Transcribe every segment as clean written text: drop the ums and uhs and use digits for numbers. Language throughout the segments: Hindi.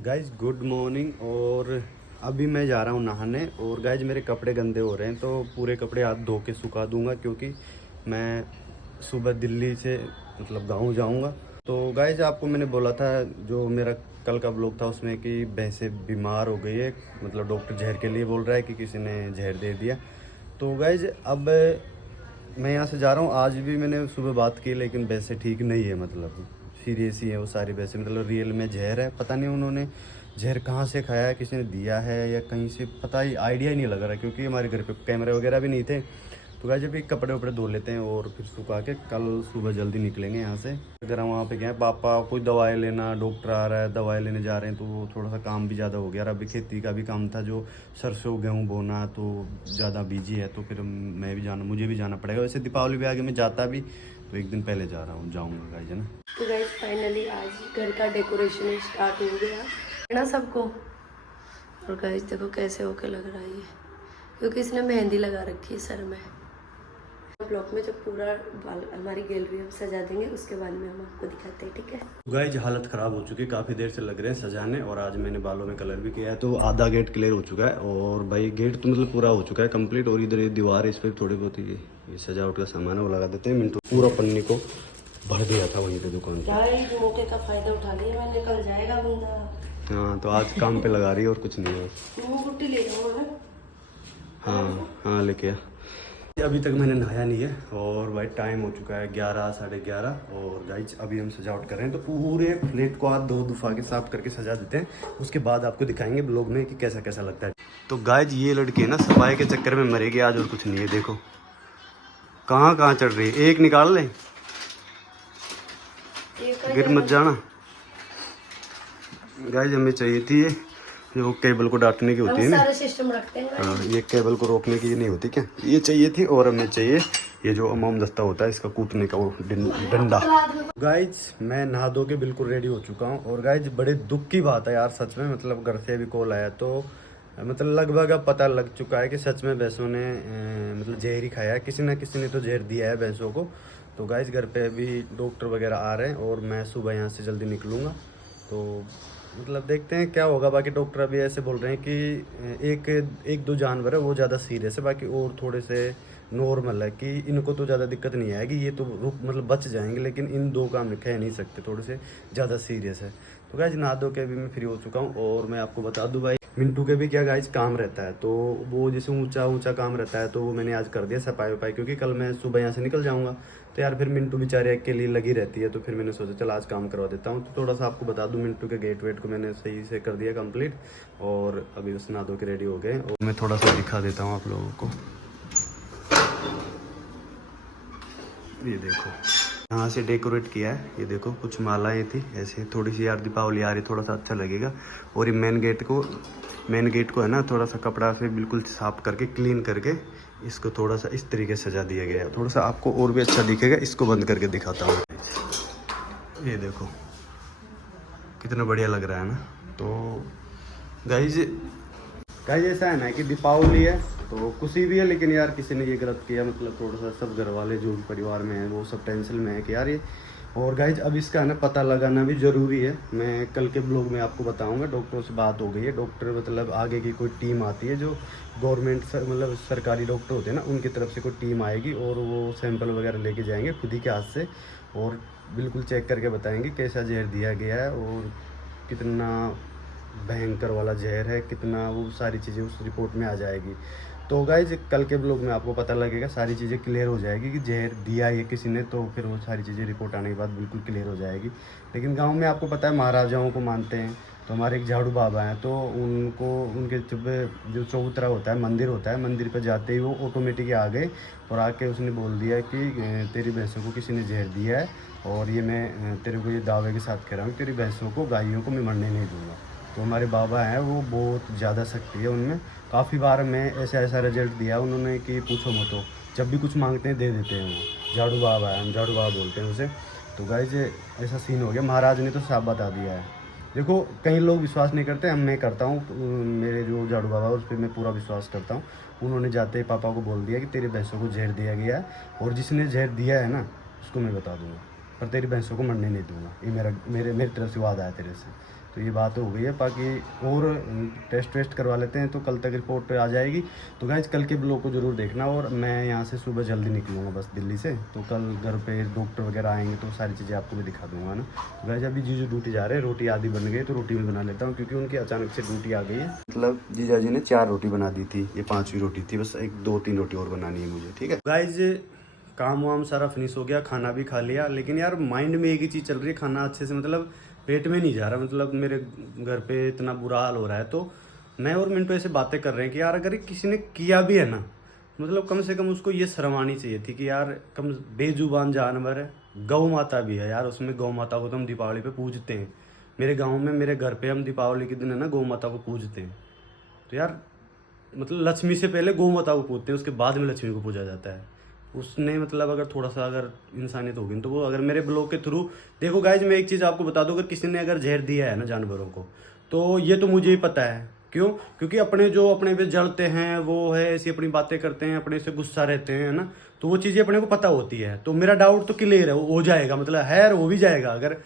Guys good morning. और अभी मैं जा रहा हूँ नहाने। और गाइज मेरे कपड़े गंदे हो रहे हैं तो पूरे कपड़े हाथ धो के सुखा दूंगा, क्योंकि मैं सुबह दिल्ली से गाँव जाऊँगा। तो गाइज आपको मैंने बोला था, जो मेरा कल का ब्लॉग था उसमें, कि भैंसें बीमार हो गई है। डॉक्टर जहर के लिए बोल रहा है कि किसी ने जहर दे दिया। तो गाइज अब मैं यहाँ से जा रहा हूँ। आज भी मैंने सुबह बात की, लेकिन भैंसें ठीक नहीं है। सीरियस ही है वो सारी भैंसें। रियल में जहर है। पता नहीं उन्होंने जहर कहाँ से खाया है, किसी ने दिया है या कहीं से, पता ही आइडिया ही नहीं लग रहा, क्योंकि हमारे घर पे कैमरे वगैरह भी नहीं थे। तो गाइस जब भी कपड़े वपड़े धो लेते हैं और फिर सुखा के कल सुबह जल्दी निकलेंगे यहाँ से। अगर हम वहाँ पे गए, पापा कोई दवाई लेना, डॉक्टर आ रहा है, दवाई लेने जा रहे हैं, तो थोड़ा सा काम भी ज़्यादा हो गया। और अभी खेती का भी काम था, जो सरसों गेहूँ बोना, तो ज़्यादा बिजी है। तो फिर मुझे भी जाना पड़ेगा। वैसे दीपावली भी आगे मैं जाता भी, तो एक दिन पहले जाऊँगा गाइस, है ना। तो गाइस फाइनली आज घर का डेकोरेशन स्टार्ट हो गया है ना सबको। और गाइस देखो कैसे होके लग रहा है ये, क्योंकि इसने मेहंदी लगा रखी है सर में। ब्लॉक में जब पूरा हमारी गैलरी हम सजा देंगे, उसके बाद में हम आपको दिखाते हैं, ठीक है। गाइस हालत ख़राब हो चुकी है, काफ़ी देर से लग रहे हैं सजाने। और आज मैंने बालों में कलर भी किया है, तो आधा गेट क्लियर हो चुका है। और भाई गेट तो पूरा हो चुका है कंप्लीट। और इधर ये दीवार है, इस पर थोड़ी बहुत ये सजावट का सामान है, वो लगा देते हैं। मिनटू पूरा पन्नी को भर दिया था वहीं पे दुकान पे। मौके का फायदा उठा लिया मैंने, कल जाएगा बंदा। हाँ, तो आज काम पे लगा रही है और कुछ नहीं है। गुट्टी ले जाऊँ। हाँ हाँ, लेके आ। अभी तक मैंने नहाया नहीं है। और भाई टाइम हो चुका है 11 साढ़े 11। और गाइज अभी हम सजावट कर रहे हैं, तो पूरे प्लेट को हाथ धो धुफा के साफ करके सजा देते हैं। उसके बाद आपको दिखाएंगे ब्लॉग में कि कैसा कैसा लगता है। तो गाइज ये लड़की है ना, सफाई के चक्कर में मरेगी आज, और कुछ नहीं है। देखो कहाँ कहाँ चढ़ रही है। एक निकाल ले, गिर मत जाना। गाइज हमें चाहिए थी ये, जो केबल को डांटने की होती है ना, सारे सिस्टम रखते हैं। हाँ, ये केबल को रोकने की नहीं होती क्या, ये चाहिए थी। और हमें चाहिए ये जो अमोम दस्ता होता है, इसका कूटने का वो डंडा। गाइज मैं नहा धो के बिल्कुल रेडी हो चुका हूँ। और गाइज बड़े दुख की बात है यार, सच में। घर से अभी कॉल आया, तो लगभग अब पता लग चुका है कि सच में भैंसों ने जहर ही खाया है। किसी ना किसी ने तो जहर दिया है भैंसों को। तो गाइज घर पे अभी डॉक्टर वगैरह आ रहे हैं, और मैं सुबह यहाँ से जल्दी निकलूँगा। तो देखते हैं क्या होगा। बाकी डॉक्टर अभी ऐसे बोल रहे हैं कि एक दो जानवर है वो ज़्यादा सीरियस है, बाकी और थोड़े से नॉर्मल है, कि इनको तो ज़्यादा दिक्कत नहीं आएगी, ये तो बच जाएंगे। लेकिन इन दो का हम कह नहीं सकते, थोड़े से ज़्यादा सीरियस है। तो गाइज नहा धो के अभी मैं फ्री हो चुका हूँ। और मैं आपको बता दूँ भाई, मिंटू के भी क्या गाइज काम रहता है, तो वो जैसे ऊंचा ऊंचा काम रहता है, तो वो मैंने आज कर दिया सफाई वफाई, क्योंकि कल मैं सुबह यहाँ से निकल जाऊँगा। तो यार फिर मिंटू बेचारे के लिए लगी रहती है, तो फिर मैंने सोचा चल आज काम करवा देता हूँ। तो थोड़ा सा आपको बता दूँ, मिंटू के गेट वेट को मैंने सही से कर दिया कंप्लीट। और अभी उस नहा धो के रेडी हो गए। और मैं थोड़ा सा दिखा देता हूँ आप लोगों को। ये देखो यहाँ से डेकोरेट किया है। ये देखो कुछ मालाएं थी ऐसे, थोड़ी सी यार दीपावली आ रही, थोड़ा सा अच्छा लगेगा। और ये मेन गेट को है ना, थोड़ा सा कपड़ा से बिल्कुल साफ करके क्लीन करके इसको थोड़ा सा इस तरीके से सजा दिया गया है। थोड़ा सा आपको और भी अच्छा दिखेगा। इसको बंद करके दिखाता हूँ। ये देखो कितना बढ़िया लग रहा है ना। तो गाइज ऐसा है ना कि दीपावली है तो खुशी भी है, लेकिन यार किसी ने ये गलत किया। थोड़ा सा सब घर वाले जो भी परिवार में हैं वो सब टेंशन में है कि यार ये। और गाइज अब इसका ना पता लगाना भी ज़रूरी है। मैं कल के ब्लॉग में आपको बताऊंगा। डॉक्टरों से बात हो गई है। डॉक्टर आगे की कोई टीम आती है, जो गवर्नमेंट सरकारी डॉक्टर होते हैं ना, उनकी तरफ से कोई टीम आएगी, और वो सैंपल वगैरह लेके जाएंगे खुद ही के हाथ से, और बिल्कुल चेक करके बताएंगे कैसा जहर दिया गया है और कितना भयंकर वाला जहर है, कितना, वो सारी चीज़ें उस रिपोर्ट में आ जाएगी। तो गाइज कल के ब्लॉग में आपको पता लगेगा, सारी चीज़ें क्लियर हो जाएगी कि जहर दिया है किसी ने, तो फिर वो सारी चीज़ें रिपोर्ट आने के बाद बिल्कुल क्लियर हो जाएगी। लेकिन गांव में आपको पता है महाराजाओं को मानते हैं। तो हमारे एक झाड़ू बाबा हैं, तो उनको उनके जो चौतरा होता है, मंदिर होता है, मंदिर पर जाते ही वो ऑटोमेटिक आ गए और आके उसने बोल दिया कि तेरी भैंसों को किसी ने जहर दिया है, और ये मैं तेरे को ये दावे के साथ कह रहा हूँ, तेरी भैंसों को, गायों को मैं मरने नहीं दूँगा। तो हमारे बाबा हैं, वो बहुत ज़्यादा शक्ति है उनमें। काफ़ी बार मैं ऐसा रिजल्ट दिया उन्होंने कि पूछो मत। हो जब भी कुछ मांगते हैं दे देते हैं। वो झाड़ू बाबा है, हम झाड़ू बाबा बोलते हैं उसे। तो गाइस ऐसा सीन हो गया, महाराज ने तो साफ बता दिया है। देखो कई लोग विश्वास नहीं करते, मैं करता हूँ। मेरे जो झाड़ू बाबा है उस पर मैं पूरा विश्वास करता हूँ। उन्होंने जाते ही पापा को बोल दिया कि तेरी भैंसों को जहर दिया गया है, और जिसने जहर दिया है ना उसको मैं बता दूँगा, पर तेरी भैंसों को मरने नहीं दूँगा। ये मेरी तरफ से वादा है तेरे से। तो ये बात हो गई है। बाकी और टेस्ट करवा लेते हैं तो कल तक रिपोर्ट आ जाएगी। तो गाइस कल के ब्लॉग को ज़रूर देखना। और मैं यहाँ से सुबह जल्दी निकलूँगा बस दिल्ली से, तो कल घर पे डॉक्टर वगैरह आएंगे तो सारी चीज़ें आपको भी दिखा दूँगा ना। तो गाइस अभी जीजू ड्यूटी जा रहे हैं, रोटी आधी बन गई तो रोटी भी बना लेता हूँ क्योंकि उनकी अचानक से ड्यूटी आ गई है। मतलब जीजा जी ने 4 रोटी बना दी थी, ये 5वीं रोटी थी, बस 1-2-3 रोटी और बनानी है मुझे, ठीक है गाइस। काम वाम सारा फिनिश हो गया, खाना भी खा लिया, लेकिन यार माइंड में एक ही चीज़ चल रही है, खाना अच्छे से मतलब पेट में नहीं जा रहा। मतलब मेरे घर पे इतना बुरा हाल हो रहा है। तो मैं और मिंटू ऐसे बातें कर रहे हैं कि यार अगर किसी ने किया भी है ना, मतलब कम से कम उसको ये शर्म आनी चाहिए थी कि यार कम बेजुबान जानवर है, गौ माता भी है यार, उसमें गौ माता को तो हम दीपावली पे पूजते हैं। मेरे गाँव में मेरे घर पे हम दीपावली के दिन है ना गौ माता को पूजते हैं। तो यार मतलब लक्ष्मी से पहले गौ माता को पूजते हैं, उसके बाद में लक्ष्मी को पूजा जाता है। उसने मतलब अगर थोड़ा सा अगर इंसानियत होगी तो वो अगर मेरे ब्लॉग के थ्रू देखो गाइज, मैं एक चीज़ आपको बता दूं, अगर किसी ने अगर जहर दिया है ना जानवरों को, तो ये तो मुझे ही पता है। क्यों? क्योंकि अपने जो अपने पे जलते हैं वो है ऐसी अपनी बातें करते हैं, अपने से गुस्सा रहते हैं ना, तो वो चीज़ें अपने को पता होती है। तो मेरा डाउट तो क्लियर है, वो हो जाएगा, मतलब है हो भी जाएगा।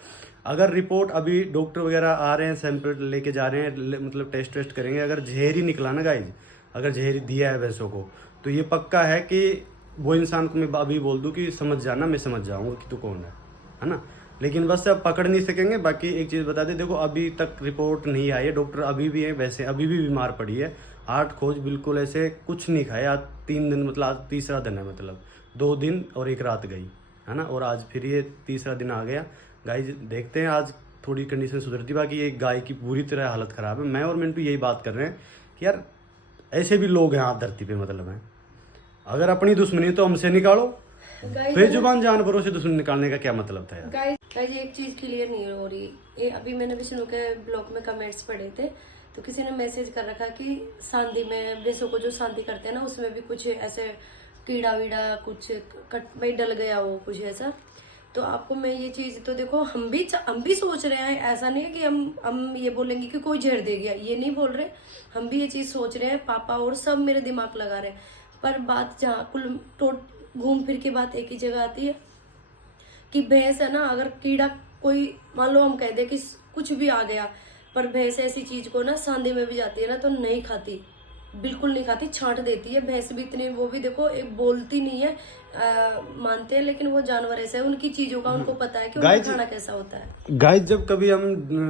अगर रिपोर्ट अभी डॉक्टर वगैरह आ रहे हैं, सैंपल लेके जा रहे हैं, मतलब टेस्ट करेंगे, अगर जहर ही निकला ना गाइज, अगर जहर दिया है भैंसों को, तो ये पक्का है कि वो इंसान को मैं अभी बोल दूं कि समझ जाना, मैं समझ जाऊंगा कि तू कौन है ना। लेकिन बस अब पकड़ नहीं सकेंगे। बाकी एक चीज़ बता दें, देखो अभी तक रिपोर्ट नहीं आई है, डॉक्टर अभी भी है, वैसे अभी भी बीमार पड़ी है। 8 खोज बिल्कुल ऐसे कुछ नहीं खाया, आज 3 दिन, मतलब आज तीसरा दिन है, मतलब 2 दिन और 1 रात गई है ना, और आज फिर ये तीसरा दिन आ गया। गाइस देखते हैं आज थोड़ी कंडीशन सुधरती। बाकी ये गाय की पूरी तरह हालत ख़राब है। मैं और मिंटू यही बात कर रहे हैं कि यार ऐसे भी लोग हैं आप धरती पे, मतलब हैं, अगर अपनी दुश्मनी तो हमसे निकालो, बेजुबान जानवरों से दुश्मनी निकालने का क्या मतलब था यार। गाइस एक चीज क्लियर नहीं हो रही। ये अभी मैंने विष्णु के ब्लॉग में कमेंट्स पढ़े थे, तो किसी ने मैसेज कर रखा कि सांदी में भैंसों को जो सांदी करते हैं ना, उसमें भी कुछ ऐसे कीड़ा वीड़ा कुछ कट में डल गया हो, कुछ ऐसा। तो आपको मैं ये चीज तो देखो, हम भी सोच रहे हैं, ऐसा नहीं है कि हम ये बोलेंगे कि कोई झेड़ दे गया, ये नहीं बोल रहे। हम भी ये चीज सोच रहे हैं, पापा और सब मेरे दिमाग लगा रहे हैं। पर बात जहाँ कुल घूम फिर के बात एक ही जगह आती है कि भैंस है ना, अगर कीड़ा कोई मान लो हम कह दे कि कुछ भी आ गया, पर भैंस ऐसी चीज को ना सांदे में भी जाती है ना तो नहीं खाती, बिल्कुल नहीं खाती, छांट देती है। भैंस भी इतनी, वो भी देखो एक बोलती नहीं है, मानते हैं, लेकिन वो जानवर ऐसे है, उनकी चीजों का उनको पता है कि उनका खाना कैसा होता है। गाइस जब कभी हम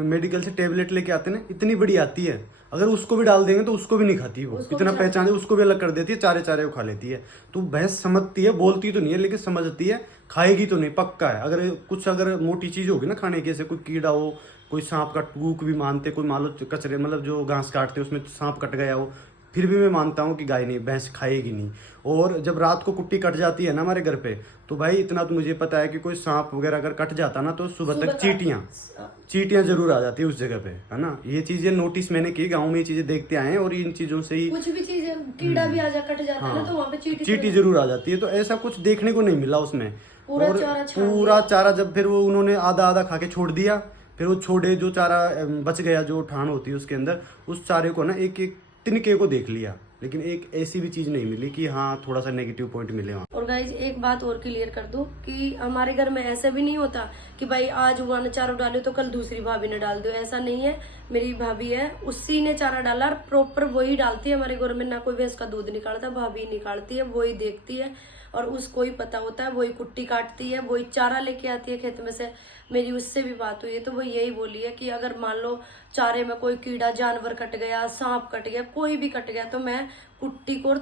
मेडिकल से टेबलेट लेके आते हैं ना, इतनी बड़ी आती है, अगर उसको भी डाल देंगे तो उसको भी नहीं खाती, वो इतना पहचान है, उसको भी अलग कर देती है, चारे को खा लेती है। तो भैंस समझती है, बोलती तो नहीं है लेकिन समझती है, खाएगी तो नहीं, पक्का है। अगर मोटी चीज होगी ना खाने की, जैसे कोई कीड़ा हो, कोई सांप का टूक भी मानते, कोई मान लो कचरे, मतलब जो घास काटते उसमें सांप कट गया हो, फिर भी मैं मानता हूँ कि गाय नहीं, भैंस खाएगी नहीं। और जब रात को कुट्टी कट जाती है ना हमारे घर पे, तो भाई इतना तो मुझे पता है कि कोई सांप वगैरह अगर कट जाता ना, तो सुबह तक चींटियां जरूर आ जाती है उस जगह पे, है ना। ये चीजें नोटिस मैंने की, गाँव में ये चीजें देखते आए हैं, और इन चीजों से ही कुछ भी चीज कीड़ा भी कट जाता है ना, तो वहाँ पे चींटी जरूर आ जाती है। तो ऐसा कुछ देखने को नहीं मिला उसमें। और पूरा चारा जब फिर वो उन्होंने आधा खा के छोड़ दिया, फिर वो छोड़े जो चारा बच गया, जो ठान होती है उसके अंदर, उस चारे को ना एक एक तिनके को देख लिया, लेकिन एक ऐसी भी चीज नहीं मिली कि हाँ थोड़ा सा नेगेटिव पॉइंट मिले वहाँ। और गाइज एक बात और क्लियर कर दूं कि हमारे घर में ऐसा भी नहीं होता कि भाई आज हुआ ने चारों डाले तो कल दूसरी भाभी ने डाल दो, ऐसा नहीं है। मेरी भाभी है, उसी ने चारा डाला, प्रॉपर वही डालती है। हमारे घर में ना कोई भैंस का दूध निकालता, भाभी निकालती है, वही देखती है, और उसको ही पता होता है, वही कुट्टी काटती है, वही चारा लेके आती है खेत में से। मेरी उससे भी बात हुई है तो वो यही बोली है कि अगर मान लो चारे में कोई कीड़ा जानवर कट गया, सांप कट गया, कोई भी कट गया, तो मैं कुट्टी को, और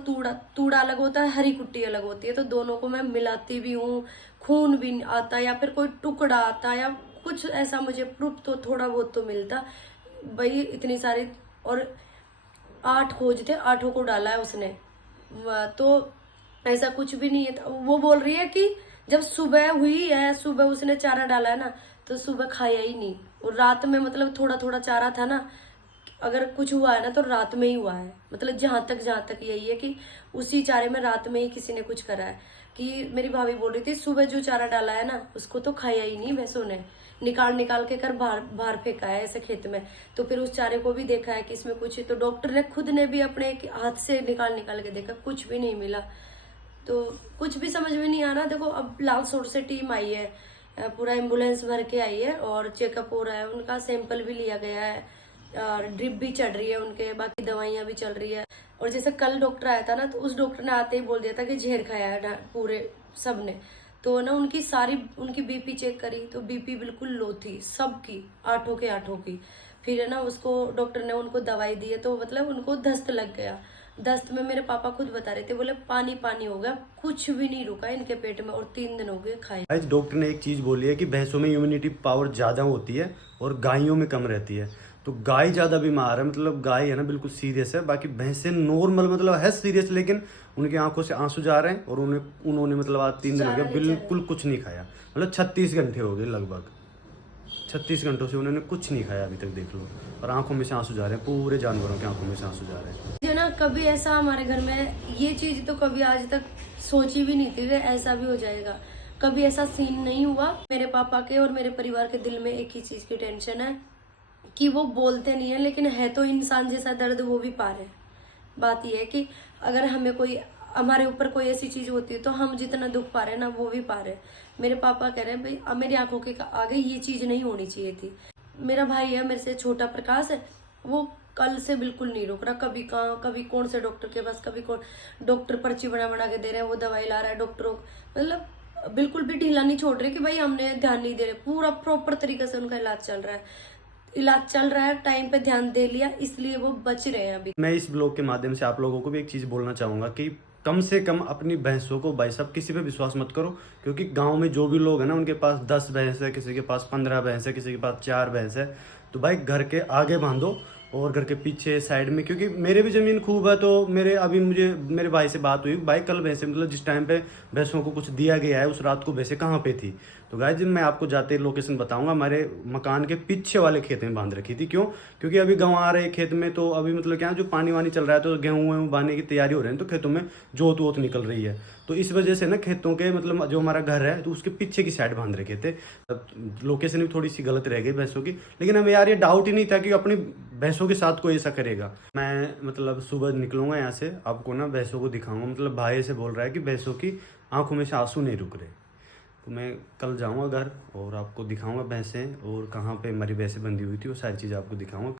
तूड़ा अलग होता है, हरी कुट्टी अलग होती है, तो दोनों को मैं मिलाती भी हूँ। खून भी आता या फिर कोई टुकड़ा आता या कुछ ऐसा, मुझे प्रूफ तो थोड़ा बहुत तो मिलता भाई। इतनी सारी, और 8 खोज थे, 8 को डाला है उसने, तो ऐसा कुछ भी नहीं है। वो बोल रही है कि जब सुबह हुई है, सुबह उसने चारा डाला है ना, तो सुबह खाया ही नहीं, और रात में मतलब थोड़ा थोड़ा चारा था ना, अगर कुछ हुआ है ना तो रात में ही हुआ है। मतलब जहां तक यही है कि उसी चारे में रात में ही किसी ने कुछ करा है। कि मेरी भाभी बोल रही थी सुबह जो चारा डाला है ना, उसको तो खाया ही नहीं भैंसों ने, निकाल के कर बाहर फेंका है ऐसे खेत में। तो फिर उस चारे को भी देखा है कि इसमें कुछ, तो डॉक्टर ने खुद ने भी अपने हाथ से निकाल के देखा, कुछ भी नहीं मिला। तो कुछ भी समझ में नहीं आ रहा। देखो अब लाल सोट से टीम आई है, पूरा एम्बुलेंस भर के आई है और चेकअप हो रहा है उनका, सैंपल भी लिया गया है और ड्रिप भी चढ़ रही है उनके, बाकी दवाइयाँ भी चल रही है। और जैसे कल डॉक्टर आया था ना, तो उस डॉक्टर ने आते ही बोल दिया था कि झेर खाया है पूरे सबने। तो ना उनकी बीपी चेक करी तो बीपी बिल्कुल लो थी सबकी, आठों के आठों की। फिर ना उसको डॉक्टर ने उनको दवाई दी है, तो मतलब उनको दस्त लग गया। दस्त में मेरे पापा खुद बता रहे थे, बोले पानी पानी हो गया, कुछ भी नहीं रुका इनके पेट में और 3 दिन हो गए खाए। आज डॉक्टर ने एक चीज़ बोली है कि भैंसों में इम्यूनिटी पावर ज़्यादा होती है और गायों में कम रहती है। तो गाय ज़्यादा बीमार है, मतलब गाय है ना बिल्कुल सीरियस है, बाकी भैंसें नॉर्मल मतलब है सीरियस, लेकिन उनकी आंखों से आंसू जा रहे हैं और उन्होंने मतलब आज 3 दिन हो गया बिल्कुल कुछ नहीं खाया, मतलब 36 घंटे हो गए लगभग, 36 घंटों से उन्होंने कुछ नहीं खाया अभी तक, देख लो। और आंखों में से आंसू जा रहे हैं, पूरे जानवरों की आंखों में से आंसू जा रहे हैं। मुझे ना कभी ऐसा हमारे घर में ये चीज तो कभी आज तक सोची भी नहीं थी कि ऐसा भी हो जाएगा। कभी ऐसा सीन नहीं हुआ। मेरे पापा के और मेरे परिवार के दिल में एक ही चीज की टेंशन है कि वो बोलते नहीं है, लेकिन है तो इंसान जैसा दर्द वो भी पा रहे हैं। बात यह है कि अगर हमारे ऊपर कोई ऐसी चीज होती है तो हम जितना दुख पा रहे हैं ना, वो भी पा रहे हैं। मेरे पापा कह रहे हैं भाई अब मेरी आंखों के आगे ये चीज नहीं होनी चाहिए थी। मेरा भाई है मेरे से छोटा, प्रकाश है, वो कल से बिल्कुल नहीं रुक रहा। कभी कहाँ, कभी कौन से डॉक्टर के पास, कभी कौन डॉक्टर पर्ची बना बना के दे रहे हैं, वो दवाई ला रहा है डॉक्टरों, मतलब बिल्कुल भी ढीला नहीं छोड़ रहे कि भाई हमने ध्यान नहीं दे रहे। पूरा प्रॉपर तरीके से उनका इलाज चल रहा है, टाइम पे ध्यान दे लिया, इसलिए वो बच रहे हैं अभी। मैं इस ब्लॉग के माध्यम से आप लोगों को भी एक चीज़ बोलना चाहूँगा कि कम से कम अपनी भैंसों को, भाई साहब, किसी पे विश्वास मत करो, क्योंकि गांव में जो भी लोग हैं ना, उनके पास 10 भैंस है, किसी के पास 15 भैंस है, किसी के पास 4 भैंस है। तो भाई घर के आगे बांधो और घर के पीछे साइड में, क्योंकि मेरे भी ज़मीन खूब है। तो मुझे मेरे भाई से बात हुई, भाई कल भैंसे मतलब जिस टाइम पे भैंसों को कुछ दिया गया है उस रात को भैंसें कहाँ पे थी। तो गाइस मैं आपको जाते लोकेशन बताऊंगा, हमारे मकान के पीछे वाले खेत में बांध रखी थी। क्यों? क्योंकि अभी गाँव आ रहे खेत में, तो अभी मतलब क्या जो पानी वानी चल रहा है, तो गेहूँ वेहूँ बांधने की तैयारी हो रही है, तो खेतों में जोत वोत निकल रही है। तो इस वजह से ना खेतों के मतलब जो हमारा घर है तो उसके पीछे की साइड बांध रखे थे। लोकेशन भी थोड़ी सी गलत रह गई भैंसों की, लेकिन हमें यार ये डाउट ही नहीं था कि अपनी भैंसों के साथ कोई ऐसा करेगा। मैं मतलब सुबह निकलूंगा यहाँ से, आपको ना भैंसों को दिखाऊंगा। मतलब भाई से बोल रहा है कि भैंसों की आंखों में से आंसू नहीं रुक रहे। तो मैं कल जाऊंगा घर और आपको दिखाऊंगा भैंसें, और कहाँ पे हमारी भैंसें बंधी हुई थी वो सारी चीज़ आपको दिखाऊंगा।